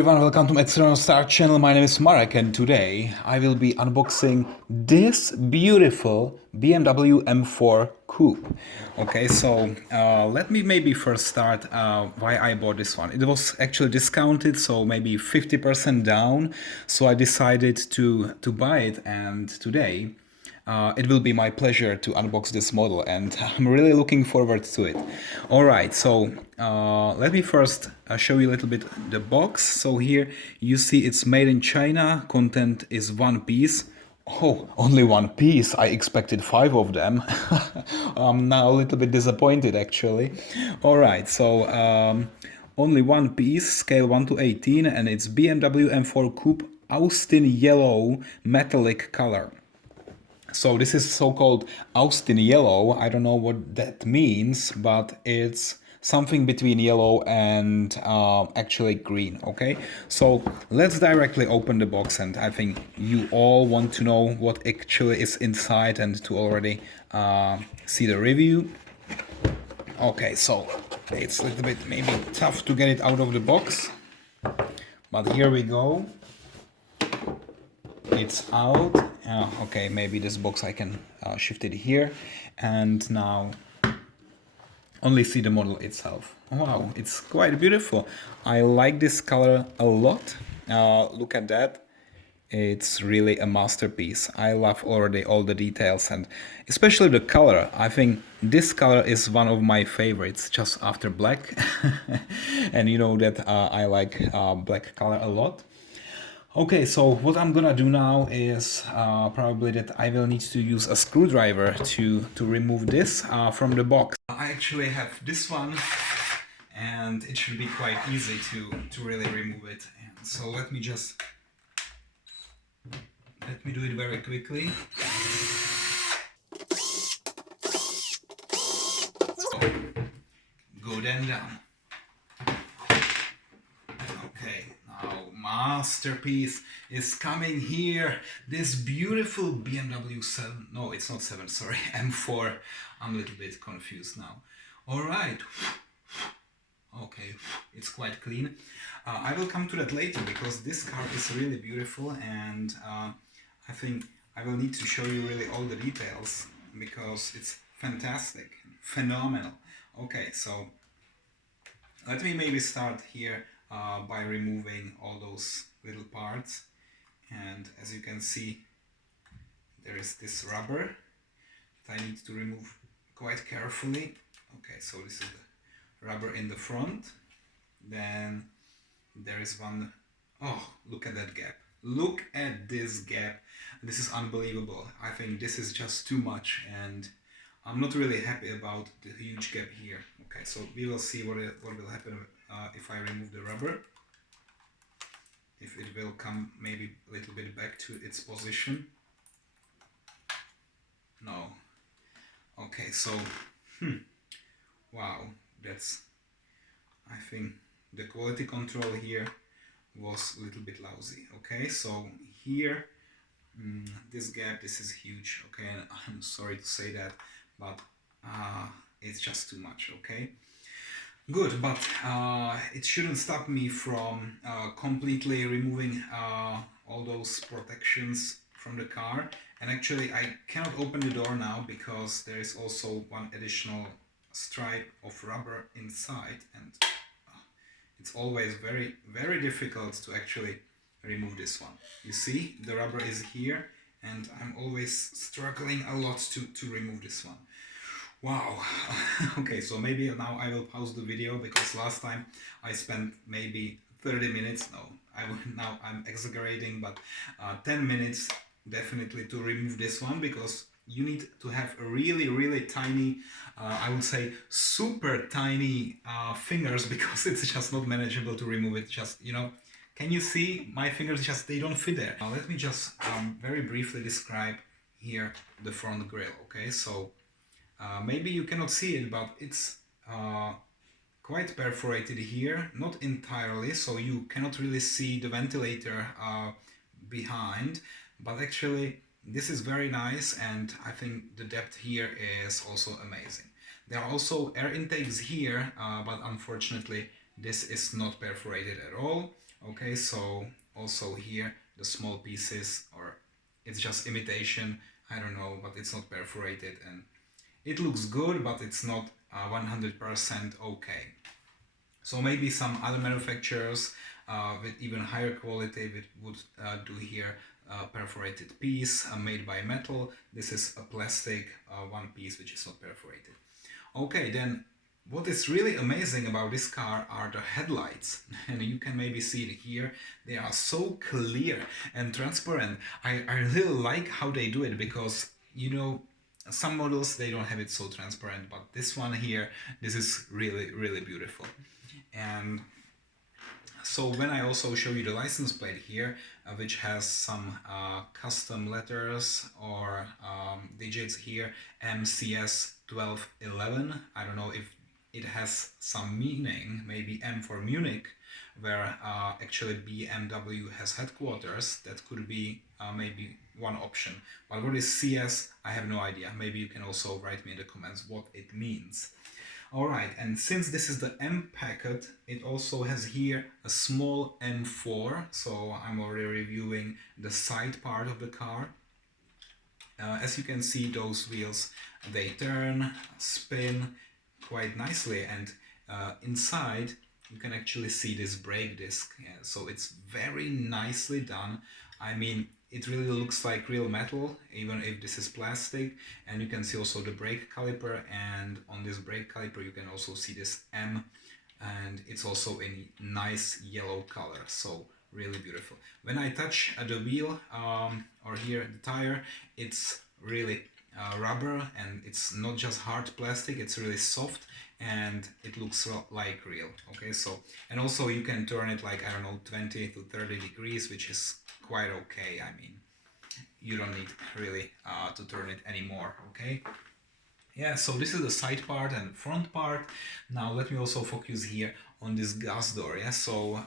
everyone, welcome to my External Star channel. My name is Marek and today I will be unboxing this beautiful BMW M4 Coupe. Okay, so let me maybe first start why I bought this one. It was actually discounted, so maybe 50% down, so I decided to buy it, and today it will be my pleasure to unbox this model and I'm really looking forward to it. Alright, so let me first show you a little bit the box. So here you see it's made in China, content is one piece. Oh, only one piece, I expected 5 of them. I'm now a little bit disappointed actually. Alright, so only one piece, scale 1 to 18, and it's BMW M4 Coupe Austin Yellow metallic color. So this is so-called Austin yellow. I don't know what that means, but it's something between yellow and actually green. Okay, so let's directly open the box, and I think you all want to know what actually is inside and to already see the review. Okay, so it's a little bit maybe tough to get it out of the box, but here we go. It's out. Okay, maybe this box I can shift it here, and now only see the model itself. Wow, it's quite beautiful. I like this color a lot. Look at that. It's really a masterpiece. I love already all the details and especially the color. I think this color is one of my favorites, just after black. And you know that I like black color a lot. Okay, so what I'm gonna do now is probably that I will need to use a screwdriver to remove this from the box. I actually have this one, and it should be quite easy to really remove it. And so let me do it very quickly. So, go then down. Okay, now masterpiece is coming here. This beautiful BMW 7, no, it's not 7, sorry, M4. I'm a little bit confused now. All right. Okay, it's quite clean. I will come to that later because this car is really beautiful, and I think I will need to show you really all the details because it's fantastic, phenomenal. Okay, so let me maybe start here by removing all those little parts, and as you can see there is this rubber that I need to remove quite carefully. Okay, so this is the rubber in the front, then there is one. Oh, look at that gap, look at this gap, this is unbelievable. I think this is just too much and I'm not really happy about the huge gap here. Okay, so we will see what will happen if I remove the rubber. If it will come maybe a little bit back to its position. No. Okay, so wow, that's, I think the quality control here was a little bit lousy. Okay, so here this gap, this is huge. Okay, and I'm sorry to say that, but it's just too much. Okay, good, but it shouldn't stop me from completely removing all those protections from the car. And actually I cannot open the door now because there is also one additional stripe of rubber inside, and it's always very difficult to actually remove this one. You see, the rubber is here and I'm always struggling a lot to remove this one. Wow. Okay, so maybe now I will pause the video because last time I spent maybe 30 minutes. No, now I'm exaggerating, but 10 minutes definitely to remove this one, because you need to have a really tiny, I would say super tiny fingers, because it's just not manageable to remove it. Just, you know, can you see my fingers? Just, they don't fit there. Let me just very briefly describe here the front grille. Okay, so maybe you cannot see it, but it's quite perforated here, not entirely, so you cannot really see the ventilator behind, but actually this is very nice, and I think the depth here is also amazing. There are also air intakes here, but unfortunately this is not perforated at all. Okay, so also here the small pieces, or it's just imitation, I don't know, but it's not perforated, and it looks good, but it's not 100% okay. So maybe some other manufacturers with even higher quality would do here perforated piece made by metal. This is a plastic one piece which is not perforated. Okay, then what is really amazing about this car are the headlights, and you can maybe see it here. They are so clear and transparent. I really like how they do it, because you know, some models they don't have it so transparent, but this one here, this is really beautiful. And so when I also show you the license plate here, which has some custom letters or digits here, MCS 1211, I don't know if it has some meaning, maybe M for Munich, where actually BMW has headquarters. That could be maybe one option. But what is CS? I have no idea. Maybe you can also write me in the comments what it means. Alright, and since this is the M packet, it also has here a small M4, so I'm already reviewing the side part of the car. As you can see, those wheels, they turn, spin quite nicely, and inside you can actually see this brake disc. Yeah, so it's very nicely done. I mean, it really looks like real metal, even if this is plastic. And you can see also the brake caliper, and on this brake caliper you can also see this M, and it's also in nice yellow color, so really beautiful. When I touch the wheel or here the tire, it's really rubber, and it's not just hard plastic, it's really soft, and it looks like real. Okay, so, and also you can turn it like, I don't know, 20 to 30 degrees, which is quite okay. I mean, you don't need really to turn it anymore. Okay, yeah, so this is the side part and front part. Now let me also focus here on this gas door. Yeah, so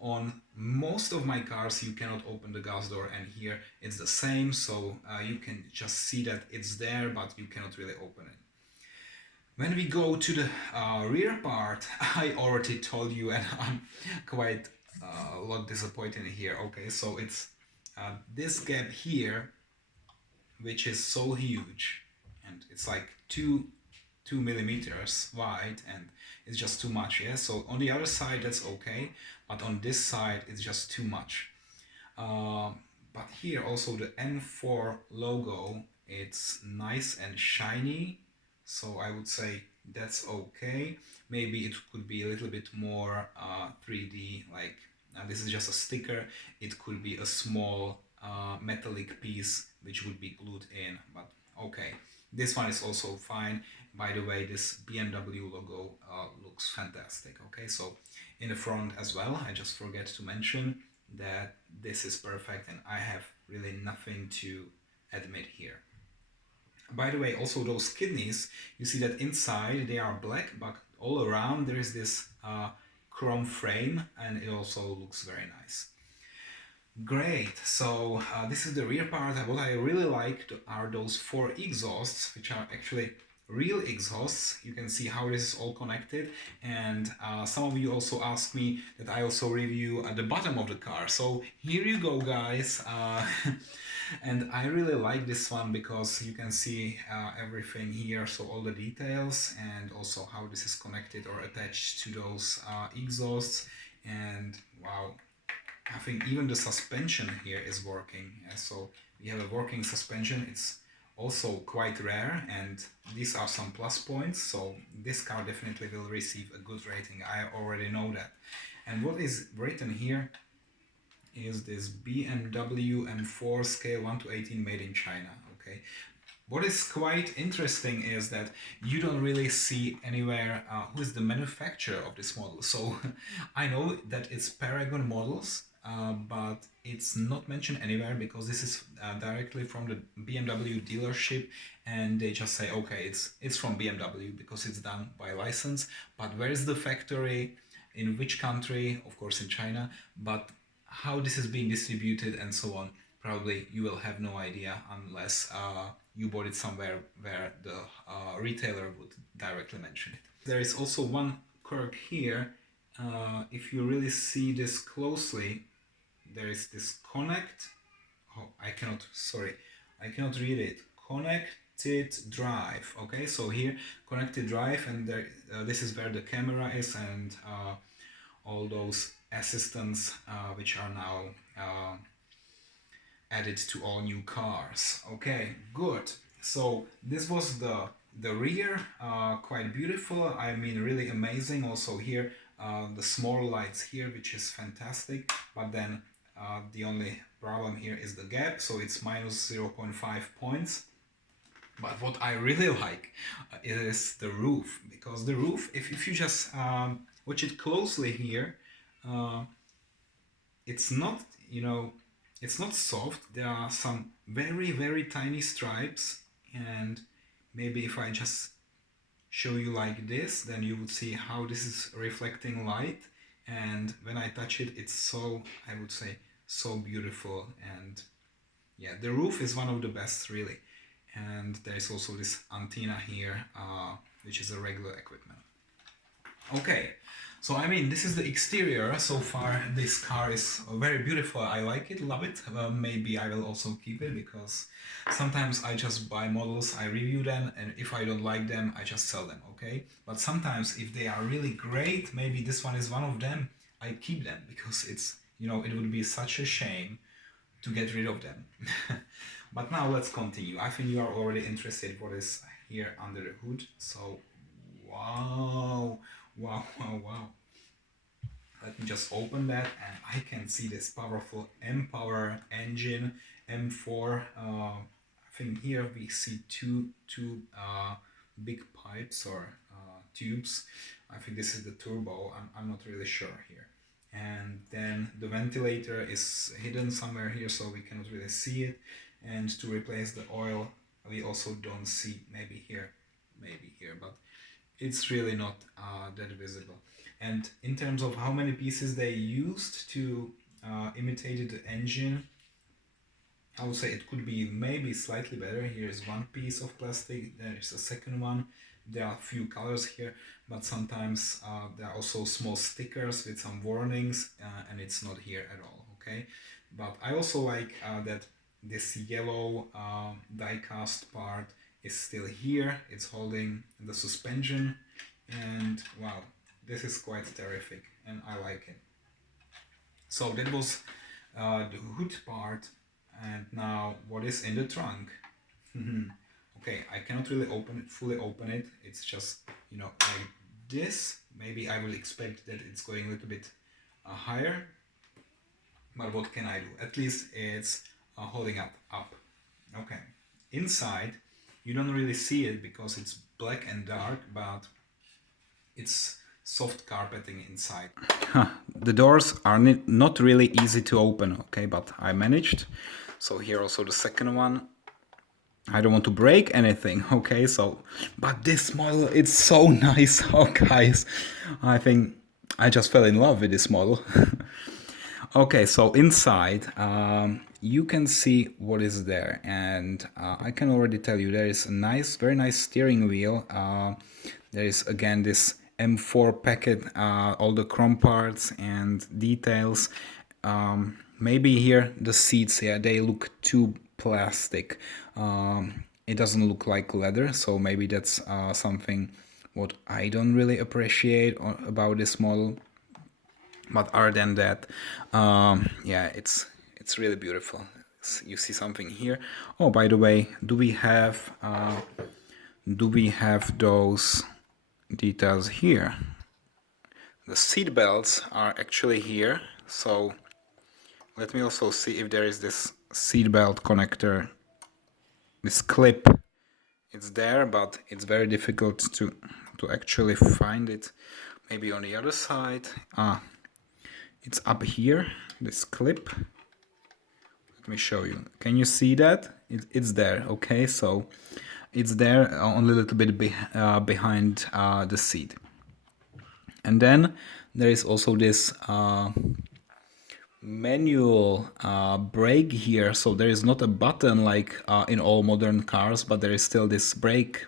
on most of my cars you cannot open the gas door, and here it's the same, so you can just see that it's there, but you cannot really open it. When we go to the rear part, I already told you, and I'm quite a lot disappointed here. Okay, so it's this gap here, which is so huge, and it's like 2 millimeters wide, and it's just too much. Yeah, so on the other side that's okay, but on this side it's just too much. But here also the M4 logo, it's nice and shiny, so I would say that's okay. Maybe it could be a little bit more 3D, like this is just a sticker. It could be a small metallic piece which would be glued in, but okay. This one is also fine. By the way, this BMW logo looks fantastic. Okay, so in the front as well, I just forget to mention that this is perfect, and I have really nothing to admit here. By the way, also those kidneys, you see that inside they are black, but all around there is this chrome frame, and it also looks very nice. Great, so this is the rear part. What I really like are those 4 exhausts, which are actually real exhausts. You can see how this is all connected, and some of you also asked me that I also review at the bottom of the car. So here you go, guys. And I really like this one because you can see everything here, so all the details, and also how this is connected or attached to those exhausts. And wow, I think even the suspension here is working. So we have a working suspension. It's also quite rare, and these are some plus points, so this car definitely will receive a good rating. I already know that. And what is written here is this BMW M4 scale 1 to 18 made in China. Okay, what is quite interesting is that you don't really see anywhere who is the manufacturer of this model. So I know that it's Paragon Models, but it's not mentioned anywhere, because this is directly from the BMW dealership, and they just say, okay, it's from BMW because it's done by license. But where is the factory, in which country? Of course in China, but how this is being distributed and so on, probably you will have no idea unless you bought it somewhere where the retailer would directly mention it. There is also one quirk here, if you really see this closely, there is this connect. Oh, I cannot read it. Connected drive. Okay, so here connected drive, and there, this is where the camera is, and all those assistants which are now added to all new cars. Okay, good. So this was the rear, quite beautiful. I mean, really amazing. Also here, the small lights here, which is fantastic. But then the only problem here is the gap, so it's minus 0.5 points. But what I really like is the roof, because the roof, if you just watch it closely here, it's not, you know, it's not soft. There are some very tiny stripes, and maybe if I just show you like this, then you would see how this is reflecting light, and when I touch it, it's so, I would say, so beautiful. And yeah, the roof is one of the best, really. And there's also this antenna here, which is a regular equipment. Okay, so I mean, this is the exterior. So far this car is very beautiful. I like it, love it. Maybe I will also keep it, because sometimes I just buy models, I review them, and if I don't like them, I just sell them, okay? But sometimes if they are really great, maybe this one is one of them, I keep them, because it's, you know, it would be such a shame to get rid of them. But now let's continue. I think you are already interested what is here under the hood. So wow. Let me just open that, and I can see this powerful M-Power engine, M4. I think here we see two big pipes or tubes. I think this is the turbo. I'm not really sure here. And then the ventilator is hidden somewhere here, so we cannot really see it. And to replace the oil, we also don't see, maybe here, but it's really not that visible. And in terms of how many pieces they used to imitate the engine, I would say it could be maybe slightly better. Here is one piece of plastic, there is a second one. There are a few colors here, but sometimes there are also small stickers with some warnings, and it's not here at all, okay? But I also like that this yellow die-cast part is still here. It's holding the suspension, and wow, this is quite terrific, and I like it. So that was the hood part, and now what is in the trunk? Okay, I cannot really fully open it. It's just, you know, like this. Maybe I will expect that it's going a little bit higher, but what can I do? At least it's holding up. Okay, inside you don't really see it because it's black and dark, but it's soft carpeting inside. The doors are not really easy to open, okay, but I managed. So here also the second one. I don't want to break anything, okay, so, but this model, it's so nice. Oh guys, I think I just fell in love with this model. Okay, so inside you can see what is there, and I can already tell you there is a nice, very nice steering wheel. There is again this M4 packet, all the chrome parts and details. Maybe here the seats, yeah, they look too plastic. It doesn't look like leather, so maybe that's something what I don't really appreciate about this model. But other than that, yeah, it's really beautiful. You see something here. Oh, by the way, do we have those details here? The seat belts are actually here, so let me also see if there is this seat belt connector, this clip. It's there, but it's very difficult to actually find it. Maybe on the other side. It's up here, this clip. Let me show you. Can you see that? It's there, okay? So it's there only a little bit behind the seat. And then there is also this manual brake here. So there is not a button like in all modern cars, but there is still this brake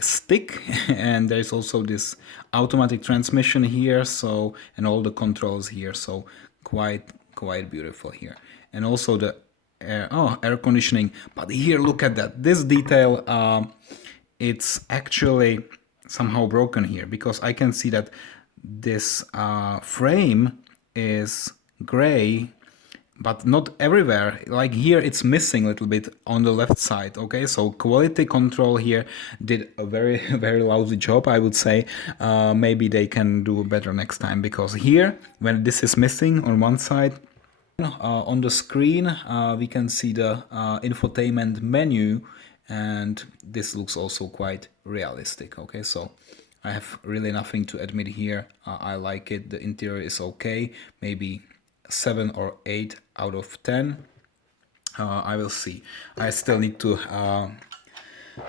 stick, and there's also this automatic transmission here, so, and all the controls here, so quite beautiful here. And also the air conditioning. But here, look at that, this detail, it's actually somehow broken here, because I can see that this frame is gray, but not everywhere. Like here it's missing a little bit on the left side. Okay, so quality control here did a very very lousy job, I would say. Maybe they can do better next time, because here when this is missing on one side, on the screen we can see the infotainment menu, and this looks also quite realistic. Okay, so I have really nothing to admit here. I like it. The interior is okay, maybe 7 or 8 out of 10. I will see. I still need to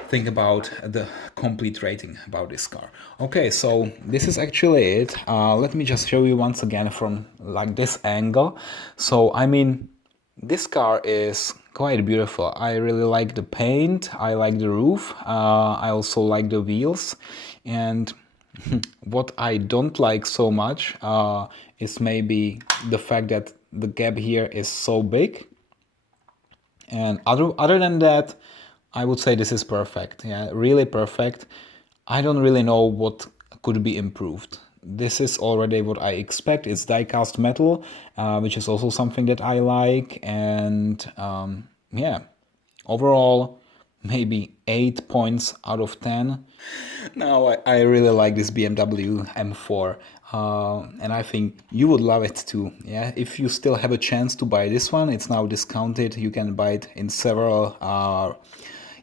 think about the complete rating about this car. Okay, so this is actually it. Let me just show you once again from like this angle. So I mean, this car is quite beautiful. I really like the paint, I like the roof, I also like the wheels, and what I don't like so much is maybe the fact that the gap here is so big. And other than that, I would say this is perfect. Yeah, really perfect. I don't really know what could be improved. This is already what I expect. It's die-cast metal, which is also something that I like. And yeah, overall, maybe 8 points out of 10. Now, I really like this BMW M4, and I think you would love it too. Yeah, if you still have a chance to buy this one, it's now discounted. You can buy it in several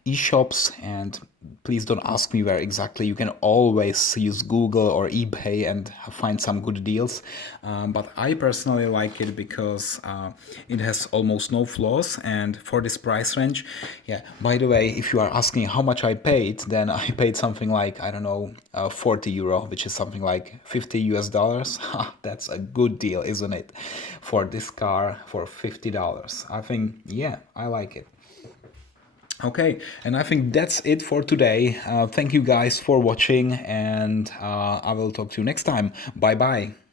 e-shops, and please don't ask me where exactly. You can always use Google or eBay and find some good deals, but I personally like it because it has almost no flaws, and for this price range, yeah. By the way, if you are asking how much I paid, then I paid something like, I don't know, 40 euro, which is something like 50 US dollars. That's a good deal, isn't it, for this car for $50? I think, yeah, I like it. Okay, and I think that's it for today. Thank you guys for watching, and I will talk to you next time. Bye bye.